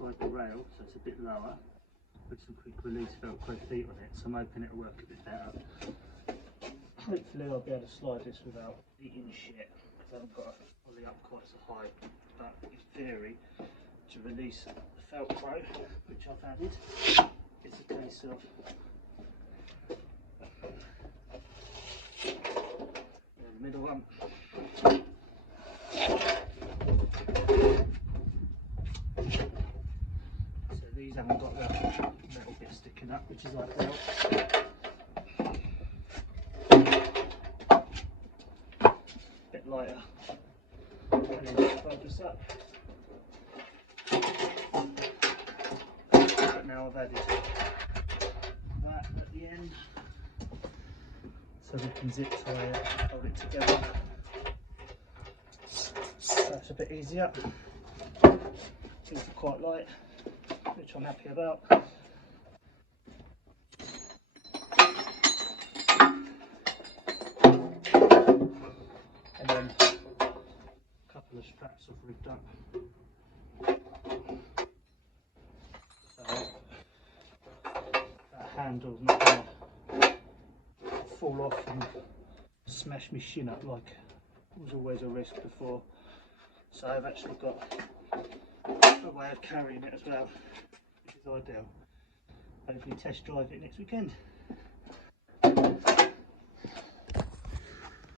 modified the rail so it's a bit lower. Put some quick release Velcro feet on it, so I'm hoping it'll work a bit better. Hopefully I'll be able to slide this without eating shit, because I haven't got to pull it up quite so high. But in theory, to release the Velcro, which I've added, it's a case of the middle one. So these haven't got the metal bit sticking up, which is ideal. Bit lighter. And then just fold this up. But now I've added that at the end, so we can zip tie it, hold it together. That's a bit easier. Things are quite light, which I'm happy about. And then a couple of straps I've rigged up. So that handle's not going to fall off and smash my shin up like was always a risk before. So I've actually got a way of carrying it as well, which is ideal. Hopefully test drive it next weekend.